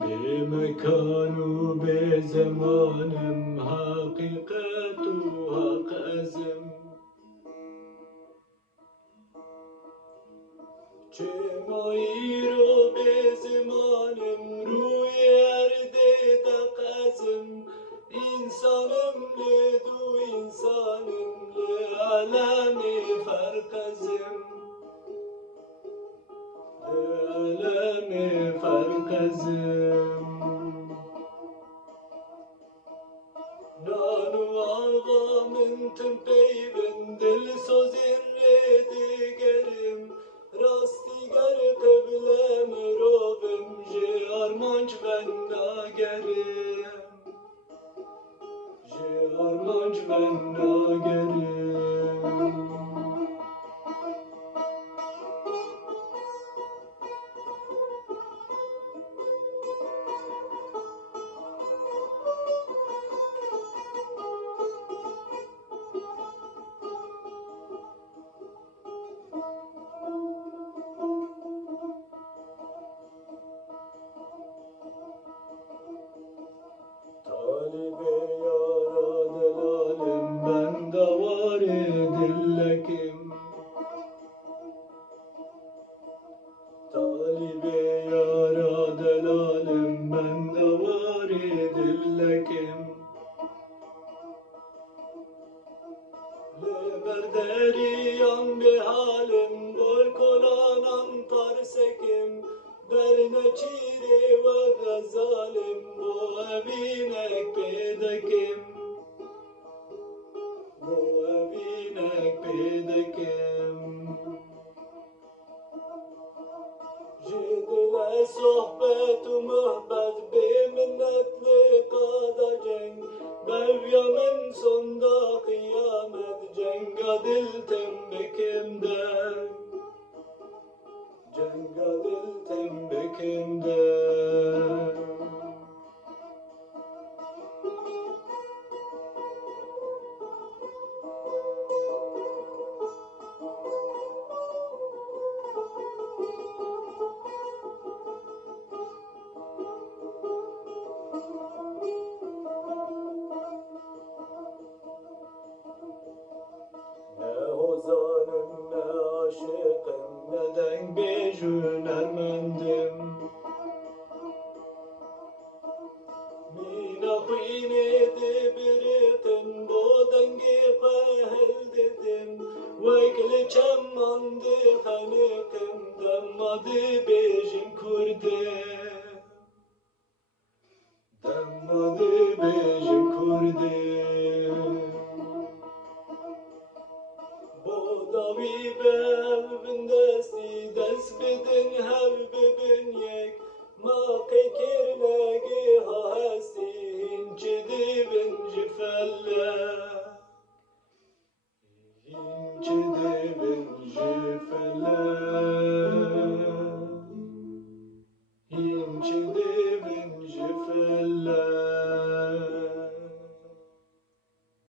به مکان و به زمانم حقیقت و حق ازم چه مایی رو به زمانم روی ارده تقزم انسانم لدو انسانم لعالم فرقزم لعالم فرقزم نان و آقا من تم پیوند دل سوزین دیگرم راستی گر قبلم رو بم آرمانج من ناگرم آرمانج من ناگرم طالب یارا دلالم بندوار دلکم طالب یارا دلالم بندوار دلکم لبردریان به حالم بر کلانم ترسکم در نچیره و غزالم با اوینک پیدکم با اوینک پیدکم جدل صحبت و محبت به منت لقادا جنگ بویا من صندا قیامت جنگا دلتم بکم در جنگا دلتم بکم در نه حزانم نه عاشقم نه دنگ به هنرمندم مینا خوینه ده برقم با دنگ قهل ددم وکل چمان ده خنقم دماده بیجن کرده دماده بیجن کرده داوی به بندستی دست بدن هر ببین یک ما که کرنگی ها هستی اینچه دیون جفله اینچه دیون جفله اینچه دیون